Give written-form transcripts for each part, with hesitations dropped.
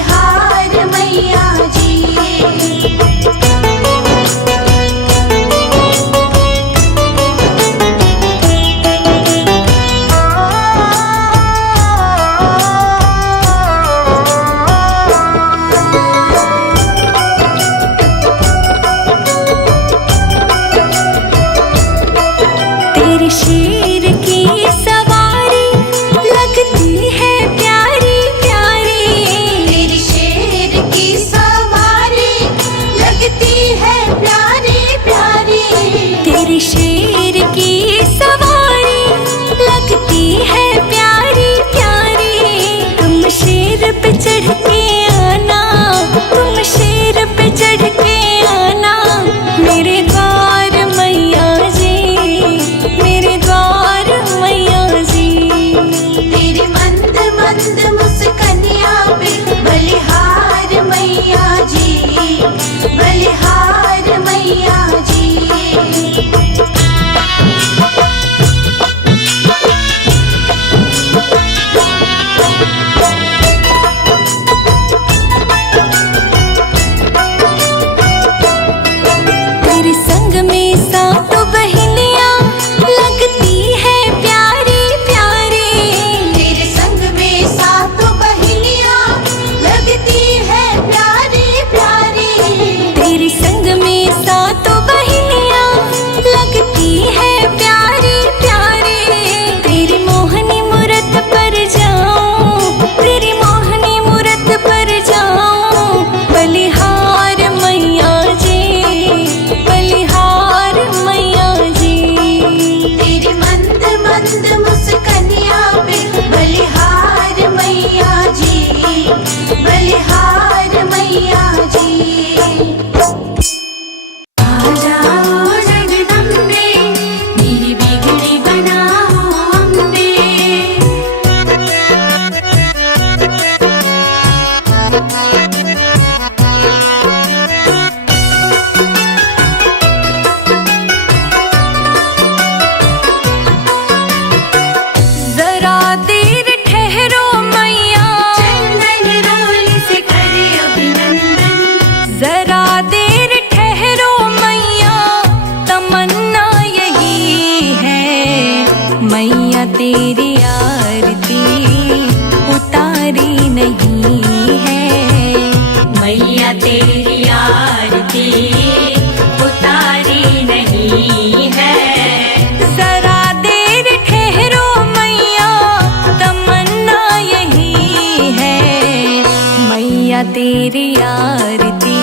बलिहार मैया जी। शेर की सवारी लगती है प्यारी प्यारी। तेरी शेर की सवारी लगती है प्यारी प्यारी। तेरी शेर की सवारी लगती है प्यारी प्यारी। तुम शेर पे चढ़ के आना, तुम शेर पे चढ़ के आना मेरे द्वार मैया जी, मेरे द्वार मैया जी। तेरी मंद मंद मुस्कानिया पे बलिहार मैया जी, बलिहार मैया जी। तेरे संग में सातों बहनियां लगती है प्यारी प्यारी। तेरे संग में सातों बहनियां लगती है प्यारी प्यारी। तेरे संग में सातों बहनियां लगती है प्यारी प्यारी। तेरी मोहनी मूरत पर जाऊं, तेरी मोहनी मूरत पर जाऊं बलिहार मैया जी, बलिहार मैया जी। तेरी मंद मंद मुस्कानिया पे बलिहार मैया जी, बलिहार मैया जी। आ जाओ जगदम्बे, मेरी बिगड़ी बनाओ अम्बे। जरा देर ठहरो मैया, चंदन रोल से करे अभिनंदन। जरा देर ठहरो मैया, तमन्ना यही है मैया तेरी आरती उतारी नहीं है। मैया तेरी आरती उतारी नहीं है। जरा देर ठहरो मैया, तमन्ना यही है मैया तेरी आरती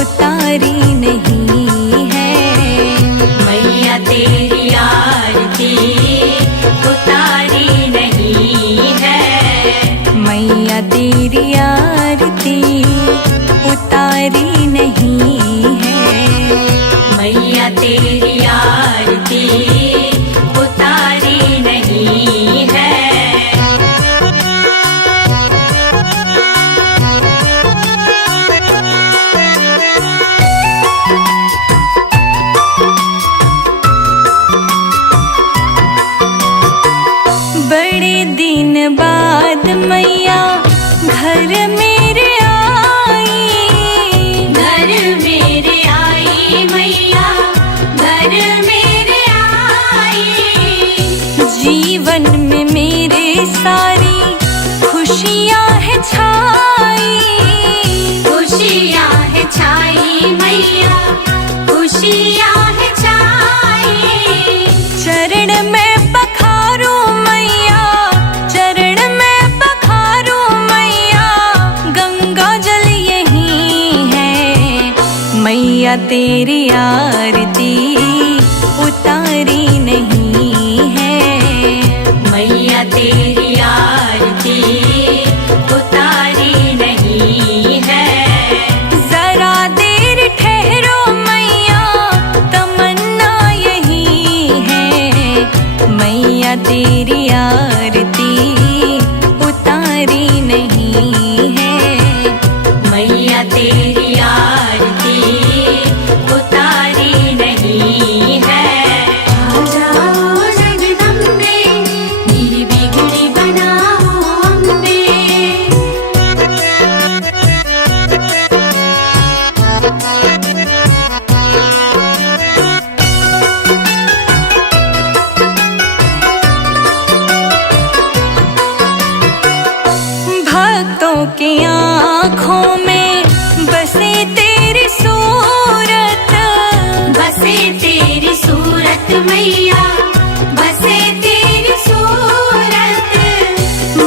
उतारी नहीं है। मैया तेरी आरती उतारी नहीं है। मैया तेरी आरती उतारी नहीं है। मैया तेरी आरती उतारी नहीं है। बड़े दिन बाद मैया घर मेरे आई। घर मेरे आई मैया, घर मेरे आई। जीवन में मेरे सारी खुशियाँ है छाई। खुशियाँ है छाई मैया, खुशियाँ है छाई। चरण में पखारू मैया, चरण में पखारू मैया, गंगा जल यही है मैया तेरी आरती उतारी नहीं है। मैया तेरी आरती उतारी नहीं है। जरा देर ठहरो मैया, तमन्ना यही है मैया तेरी आरती उतारी नहीं है। मैया तेरी आरती उतारी नहीं है। आ जाओ भक्तों की आँखों में बसे तेरी सूरत, बसे तेरी सूरत मैया, बसे तेरी सूरत।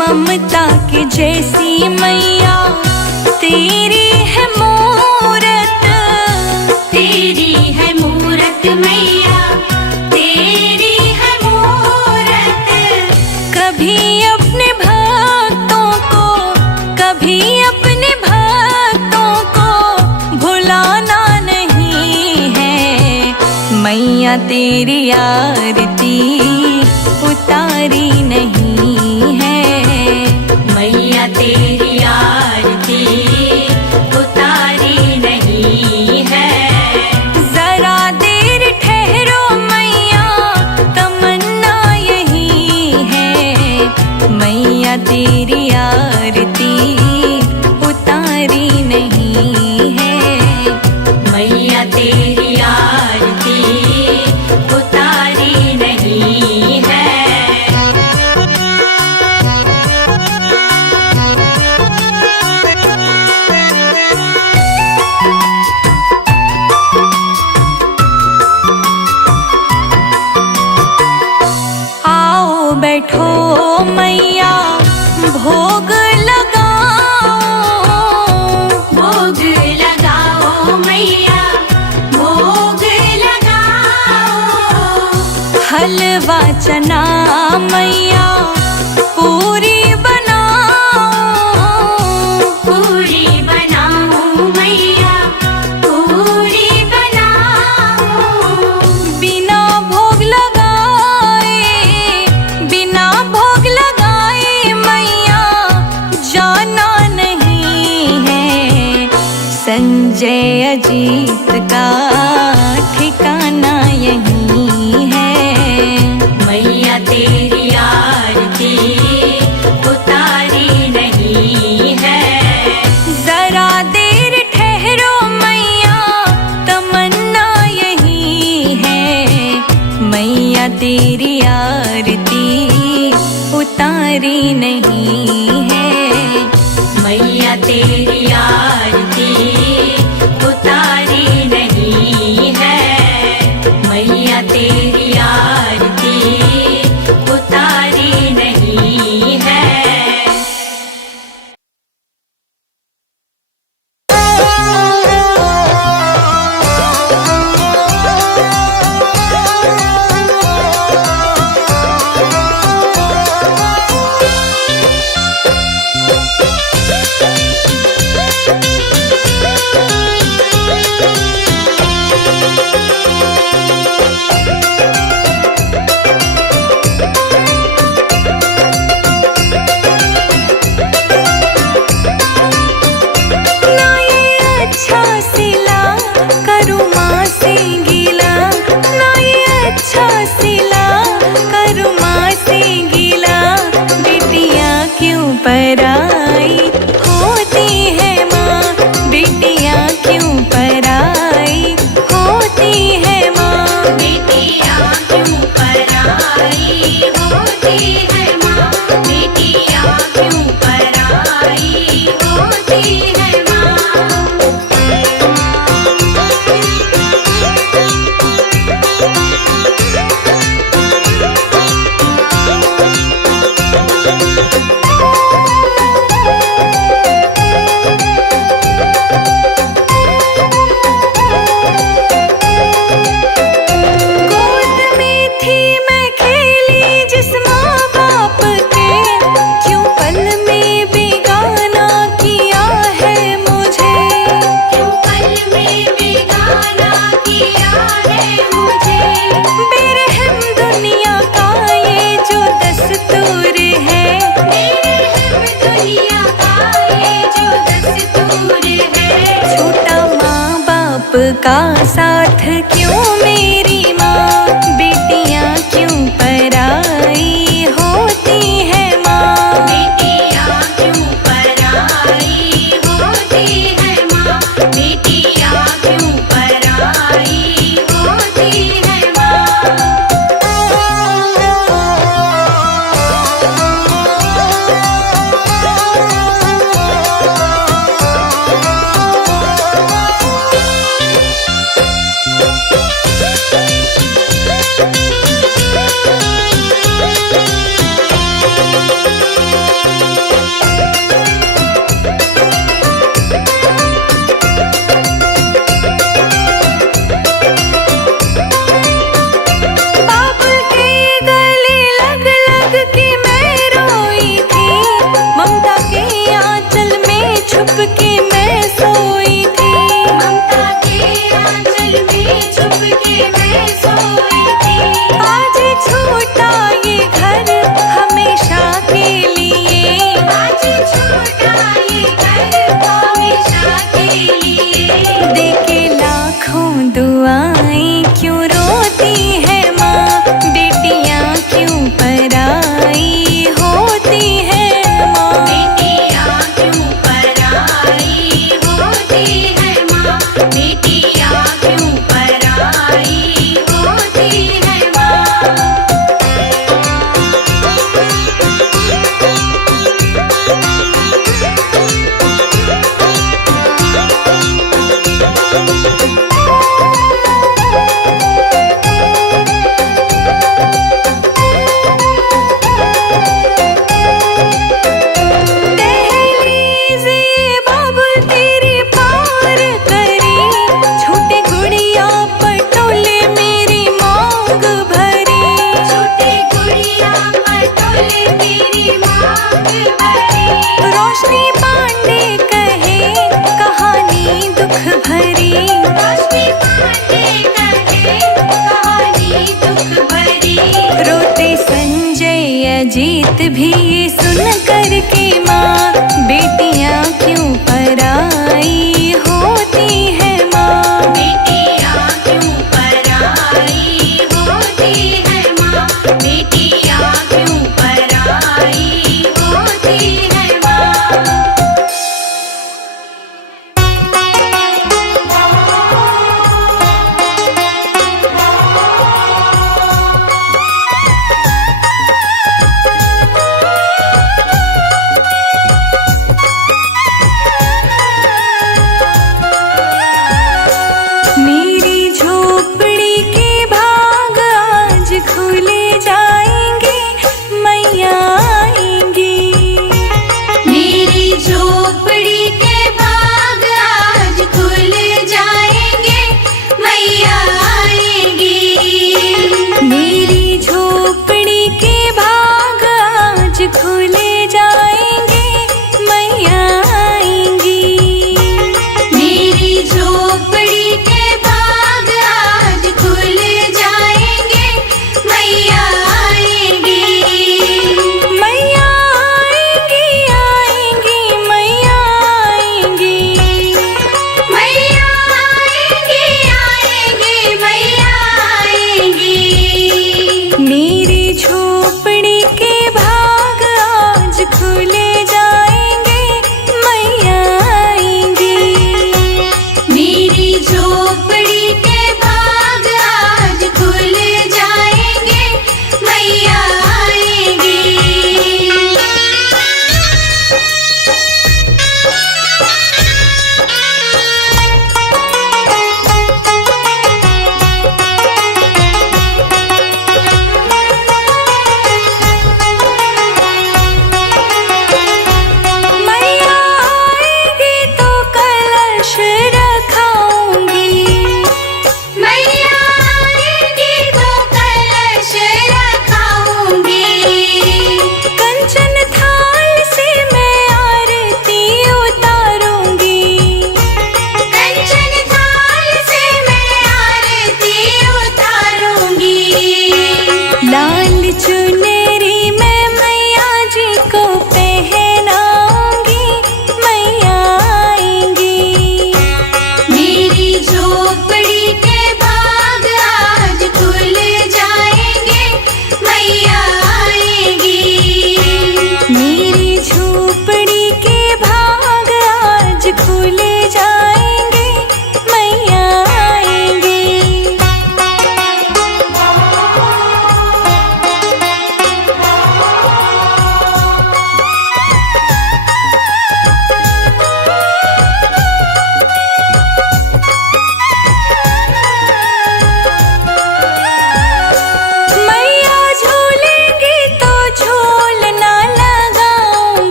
ममता की जैसी मैया तेरी है मूरत, तेरी है मूरत मैया, तेरी है मूरत। कभी अपने भक्तों को, कभी अपने भक्तों को भुलाना नहीं है। मैया तेरी आरती उतारी नहीं है, मैया तेरी आरती उतारी नहीं है। जरा देर ठहरो मैया तमन्ना यही है। मैया तेरी आरती उतारी नहीं है, मैया तेरी आरती उतारी नहीं है। आओ बैठो मैया भोग लगाओ, भोग लगाओ मैया, भोग लगाओ। हलवा चना मैया पूरी बनाओ, पूरी बनाओ मैया, पूरी बनाओ। बिना भोग लगाए, बिना भोग लगाए मैया जाना नहीं है। संजय अजीत का ठिकाना यही है। मैया तेरी आरती उतारी नहीं है। जरा देर ठहरो मैया तमन्ना यही है। मैया तेरी आरती उतारी नहीं है, मैया तेरी आरती उतारी नहीं है। मैया तेरी आरती उतारी नहीं है। ना ये अच्छा सिला करूँ माँ से गीला, ना ये अच्छा सिला करूँ माँ से गीला। बेटियाँ क्यों पराई होती है माँ, बेटियाँ क्यों पराई होती है माँ। बेटियाँ क्यों पराई होती है माँ, बेटियाँ क्यों पराई होती है माँ। गोद में थी मैं खेली जिस माँ बाप के, क्यों पल में बेगाना किया है मुझे। क्यों पल में बेगाना किया है मुझे। बेरहम दुनिया का ये जो दस्तूर है, बेरहम दुनिया का ये जो दस्तूर है। छोटा माँ बाप का साथ क्यों मेरी माँ, बेटियाँ क्यों पराई होती है माँ। बेटियाँ क्यों पराई होती है माँ, बेटियाँ क्यों पराई होती है माँ। भी ये सुन कर के माँ, बेटियाँ क्यों पराई होती है माँ। बेटियाँ क्यों पराई होती है माँ, बेटियाँ क्यों पराई होती है माँ।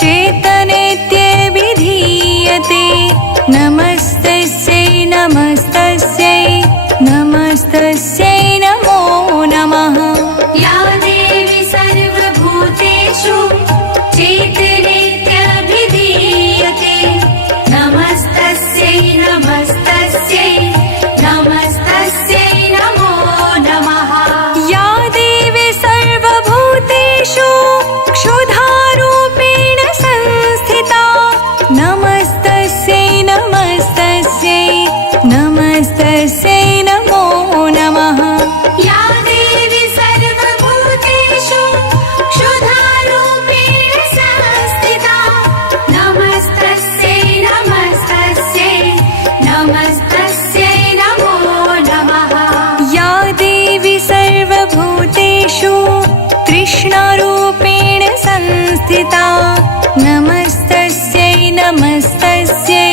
चेतनेत्यभिधीयते नमस्तस्यै नमस्तस्यै नमस्तस्यै नमो नमः या देवी सर्वभूतेषु चेतनेत्यभिधीयते नमस्तस्यै नमस्तस्यै नमस्तस्यै नमो नमः या देवी सर्वभूतेषु क्षुधारूपेण संस्थिता नमस्तस्यै नमस्तस्यै नमस्तस्यै नमो नमः या देवी सर्वभूतेषु क्षुधारूपेण संस्थिता नमस्तस्यै नमस्तस्यै नमस्तस्यै नमो नमः या देवी सर्वभूतेषु तृष्णारूपेण संस्थिता नमस्तस्यै नमस्तस्यै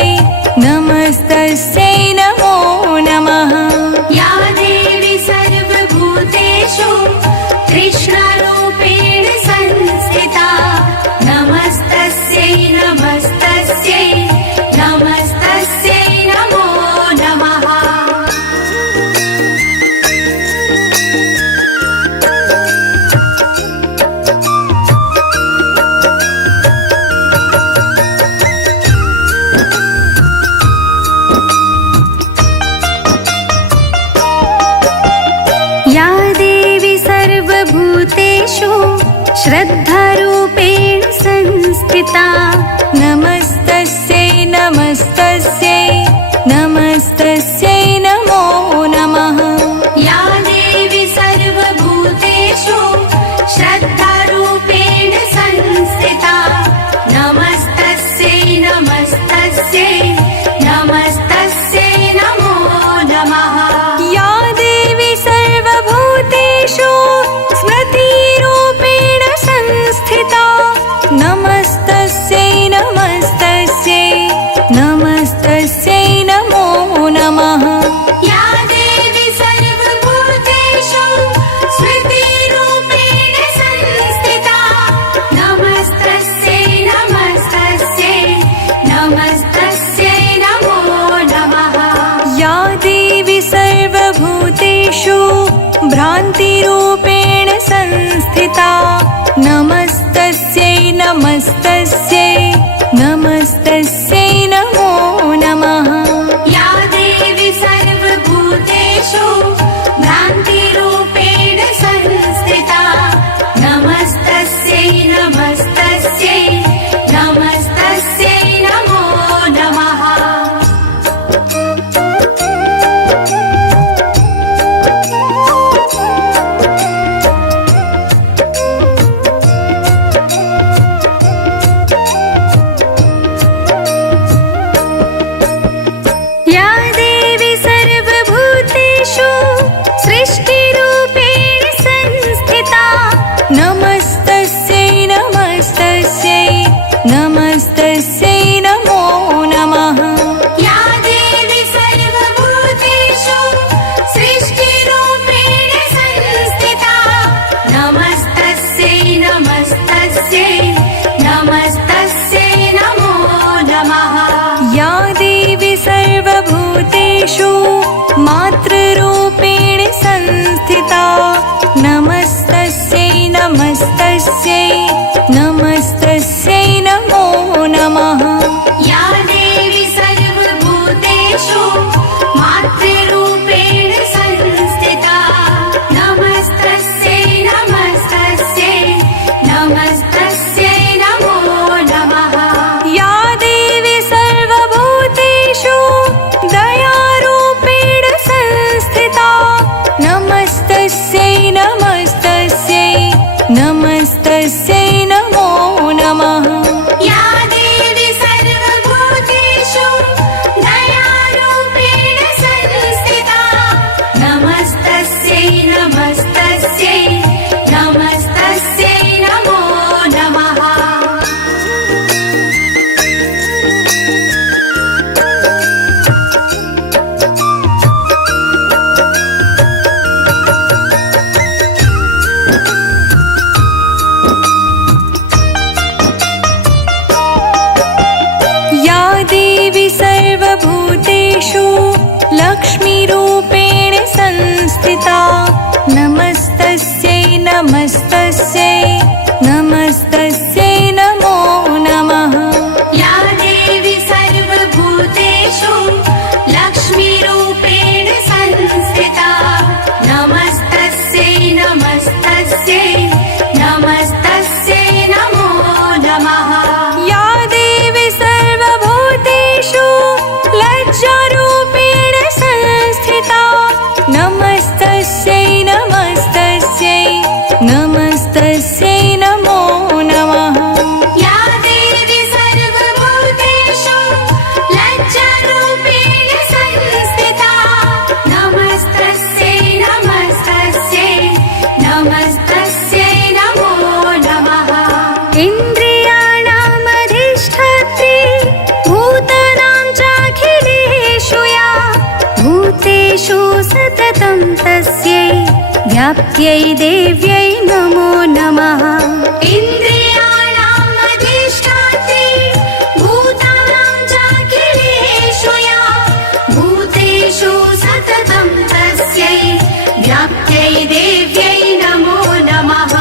नमस्तस्यै नमो नमः या देवी सर्वभूतेषु तृष्णारूपेण संस्थिता नमस्तस्यै नमस्तस्यै नमस्तस्यै नमो नमः या देवी सर्वभूतेषु श्रद्धारूपेण संस्थिता नमस्तस्यै नमस्तस्यै नमस्तस्यै नमो नमः या देवी सर्वभूतेषु श्रद्धारूपेण संस्थिता नमस्तस्यै नमस्तस्यै नमस्तस्यै नमो नमः या देवी सर्वभूतेषु स्मृतिरूपेण संस्थिता नमस्तस्यै नमस्तस्यै नमस्तस्यै नमो नमः या देवी सर्वभूतेषु स्मृतिरूपेण संस्थिता नमस्तस्यै नमस्तस्यै नमस्तस्यै नमो नमः या देवी सर्वभूतेषु भ्रान्तिरूपेण संस्थिता नमस्तस्यै नमस्तस्यै नमस्तस्यै नमो नमः या देवी सर्वभूतेषु भ्रान्तिरूपेण संस्थिता नमस्तस्यै नमस्तस्यै नमस्तस्यै नमो नमः तस्यै व्याप्त्यै देव्यै नमो नमः। इन्द्रियाणाम् अधिष्ठात्री भूतानां चाखिलेषु या भूतेषु सततं तस्यै व्याप्त्यै देव्यै नमो नमः।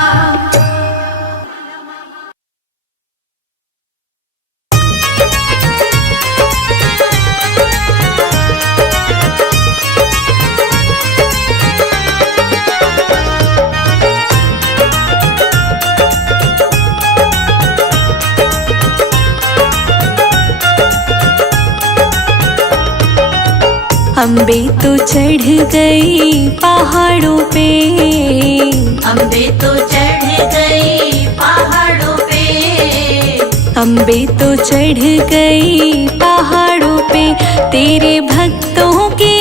अम्बे तो चढ़ गई पहाड़ों पे, अम्बे तो चढ़ गई पहाड़ों पे, अम्बे तो चढ़ गई पहाड़ों पे। तेरे भक्तों की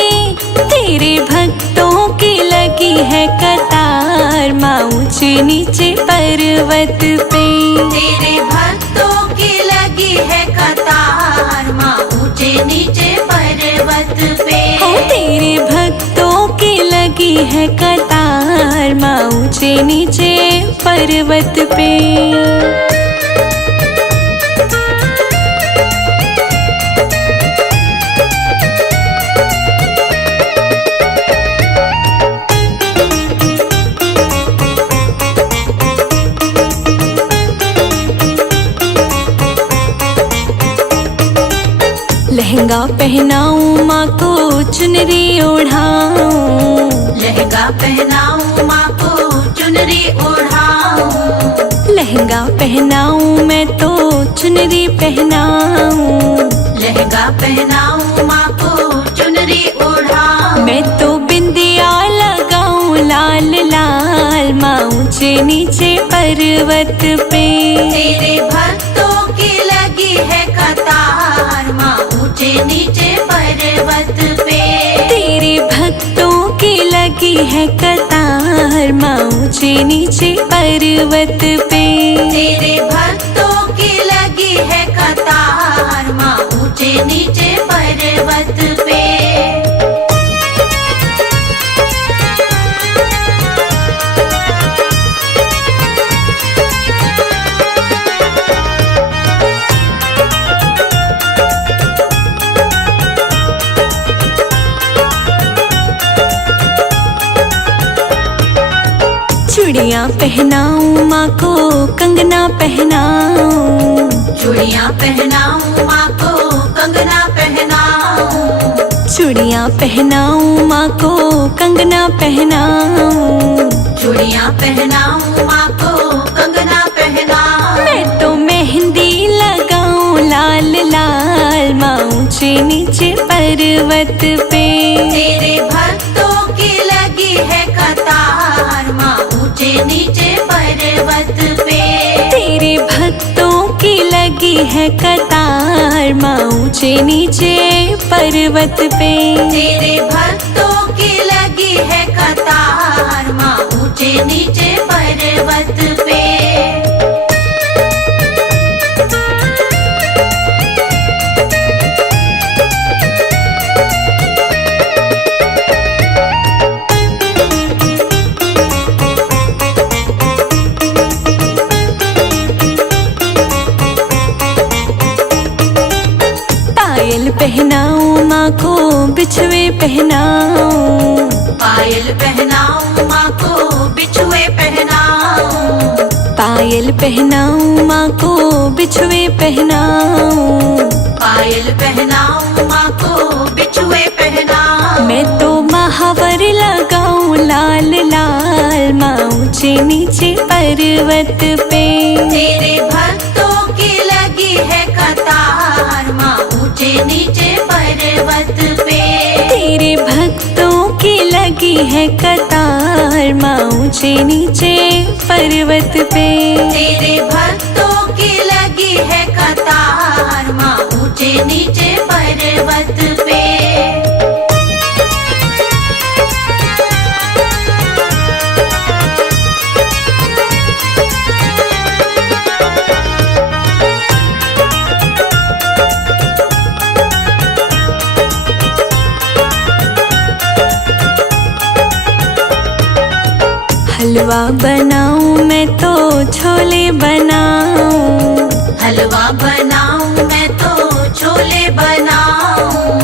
लगी है कतार माँ ऊंचे नीचे पर्वत पे। तेरे भक्तों की लगी है कतार माँ ऊंचे नीचे पर्वत पे। तेरे भक्तों की लगी है कतार माँ ऊंचे नीचे पर्वत पे। लहंगा पहनाऊं माँ को चुनरी ओढ़ाऊं, लहंगा पहनाऊं माँ को चुनरी ओढ़ाऊं, लहंगा पहनाऊं मैं तो चुनरी पहनाऊं, लहंगा पहनाऊं माँ को चुनरी ओढ़ाऊं। मैं तो बिंदिया लगाऊं लाल लाल माँ ऊंचे नीचे पर्वत पे। तेरे भक्तों की लगी है कतार माँ ऊंचे नीचे पर्वत पे। तेरे भक्तों की लगी है कतार माँ ऊंचे नीचे पर्वत पे। तेरे भक्तों की लगी है कतार माँ ऊंचे नीचे पर्वत पे। चूड़ियाँ पहनाऊं माँ को कंगना पहनाऊं, चूड़ियाँ पहनाऊं माँ को कंगना पहनाऊं, चूड़ियाँ पहनाऊं माँ को कंगना पहनाऊं, चूड़ियाँ पहनाऊं माँ को कंगना पहनाऊं। मैं तो मेहंदी लगाऊं लाल लाल माँ ऊंचे नीचे पर्वत पे। तेरे भक्तों की लगी है कतार माँ ऊंचे नीचे पर्वत पे। तेरे भक्तों की लगी है कतार माँ ऊंचे नीचे पर्वत पे। तेरे भक्तों की लगी है कतार माँ ऊंचे नीचे पर्वत पे। पायल पहनाऊं माँ को बिछुए पहनाऊं, पायल पहनाऊं माँ को बिछुए पहनाऊं, पायल पहनाऊं माँ को बिछुए पहनाऊं, पायल पहनाऊं माँ को बिछुए पहनाऊं। मैं तो महावर लगाऊं लाल लाल माँ ऊंचे नीचे पर्वत पे। तेरे भक्तों की लगी है कतार माँ ऊंचे नीचे पर्वत पे। तेरे भक्तों की लगी है कतार माँ ऊंचे नीचे पर्वत पे। तेरे भक्तों की लगी है कतार माँ ऊंचे नीचे पर्वत पे। हलवा बनाऊं मैं तो छोले बनाऊं, हलवा बनाऊं मैं तो छोले बनाऊं,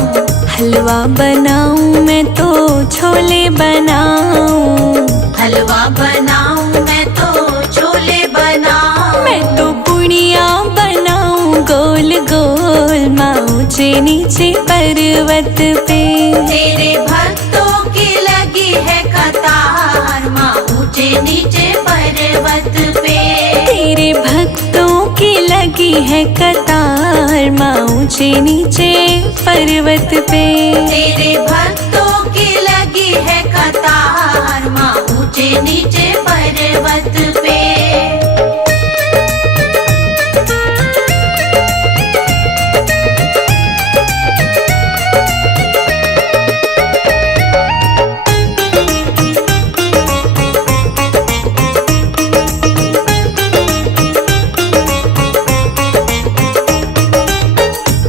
हलवा बनाऊं मैं तो छोले बनाऊं, हलवा बनाऊं मैं तो छोले बनाऊं। मैं तो पुड़िया बनाऊं गोल गोल माँ ऊंचे नीचे पर्वत पे। तेरे भक्तों की लगी है कतार माँ ऊंचे नीचे पर्वत पे। तेरे भक्तों की लगी है कतार माँ ऊंचे नीचे पर्वत पे। तेरे भक्तों की लगी है कतार माँ ऊंचे नीचे पर्वत पे।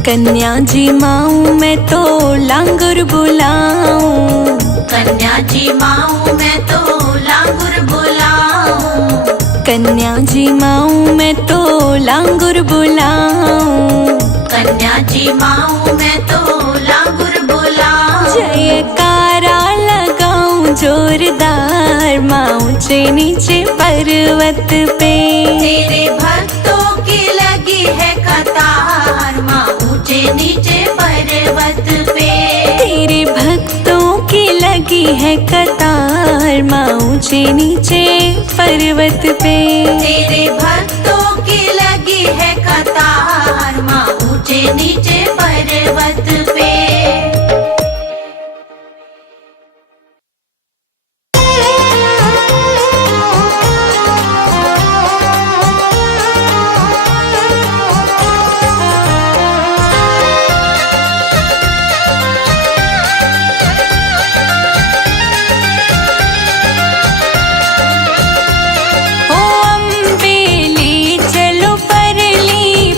कन्या जी माऊं मैं तो लांगुर बुलाऊं, कन्या जी माऊं मैं तो लांगुर बुलाऊं, कन्या जी माऊं मैं तो लांगुर बुलाऊं, कन्या जी माऊं मैं तो लांगुर बुलाऊं। जयकारा लगाऊं जोरदार माँ ऊंचे नीचे पर्वत पे। तेरे भक्तों की लगी है कतार माँ ऊंचे नीचे पर्वत पे। तेरे भक्तों की लगी है कतार माँ ऊंचे नीचे पर्वत पे। तेरे भक्तों की लगी है कतार माँ ऊंचे नीचे पर्वत पे। ओ अम्बे ले चलो परली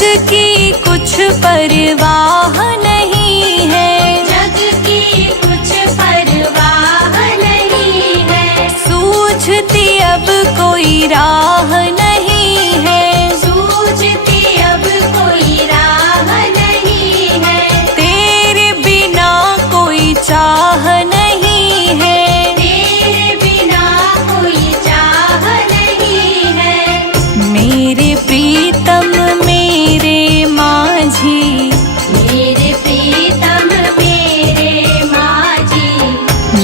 जग की कुछ परवाह नहीं है, जग की कुछ परवाह नहीं है। सूझती अब कोई राह नहीं है, सूझती अब कोई राह नहीं है। तेरे बिना कोई चाह नहीं है, तेरे बिना कोई चाह नहीं है। मेरे प्रीतम मेरे माझी, मेरे प्रीतम मेरे माझी,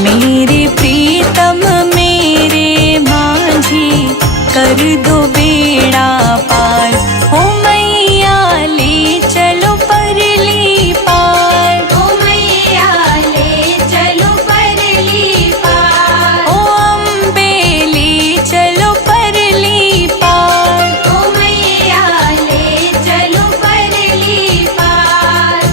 मेरे प्रीतम मेरे माझी, कर दो बेड़ा पार, हो मैया ले चलो परली पार, ओ मैया ले चलो परली पार, ओ अम्बे ले चलो परली पार। ओ मैया ले चलो परली पार।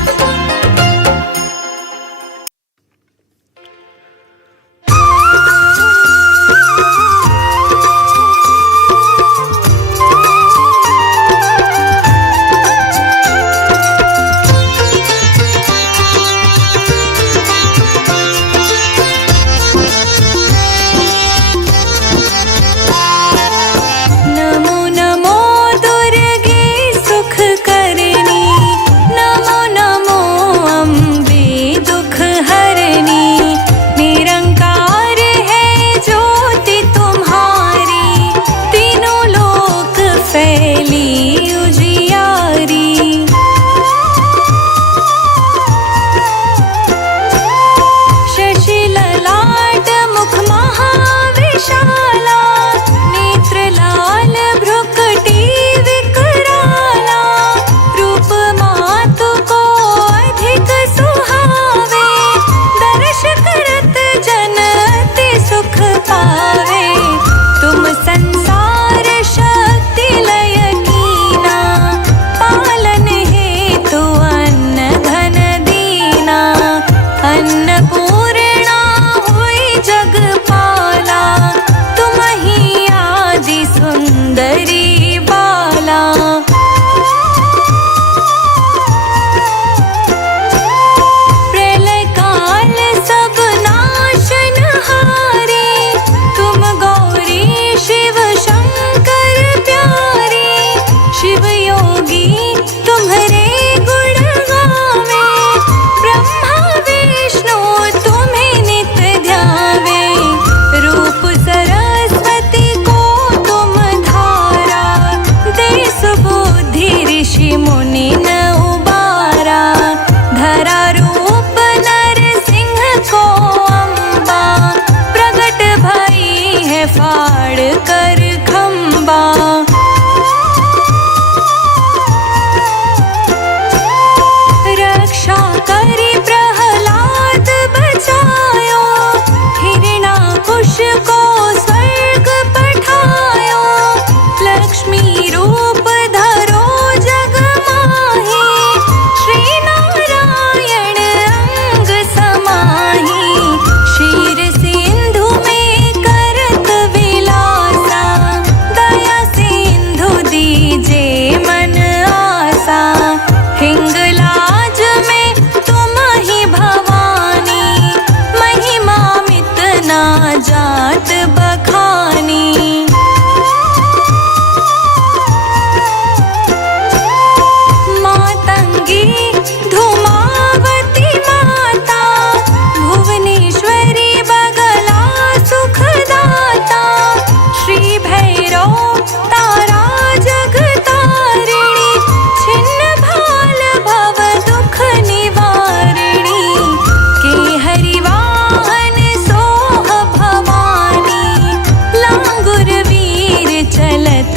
नमो नमो दुर्गे सुख करनी, नमो नमो अम्बे दुख हरनी, निरंकार है ज्योति तुम्हारी, तीनों लोक फैली उजियारी। शशि ललाट मुख महाविशाला, नेत्र लाल भ्रुकुटी विकराला, रूप मातु को अधिक सुहावे, दर्श करत जन अति सुख पावे। तुम संसार शक्ति लय कीना, पालन हेतु अन्न धन दीना, अन्नपूर्णा हुई जगपाला, तुम ही आदि सुंदरी बाला। प्रलय काल सब नाशनहारी, तुम गौरी शिव शंकर प्यारी, शिव योगी तुम्हारे गुण गावे, ब्रह्मा विष्णु तुम्हें नित ध्यावे, रूप सरस्वती को तुम धारा, दे सुबुद्धि ऋषि मुनि न उबारा, धरा रूप नरसिंह को अम्बा, प्रगट भई है फाड़ कर खंबा। रक्षा करी प्रहलाद बचायो, हिरणाकुश को स्वर्ग पठायो, लक्ष्मी रूप धरो जग माही, श्री नारायण अंग समाही, क्षीर सिंधु में करत विलासा, दया सिंधु दीजे मन आसा, हिंगलाज में तुम ही भवानी, महिमा मित ना जात बखानी। मातंगी धूमावती माता, भुवनेश्वरी बगला सुखदाता, श्री भैरव तारा जगतारिणी, छिन्न भाल भव दुख निवारिणी, के हरिवाहन सोह भवानी, लांगुर वीर चलत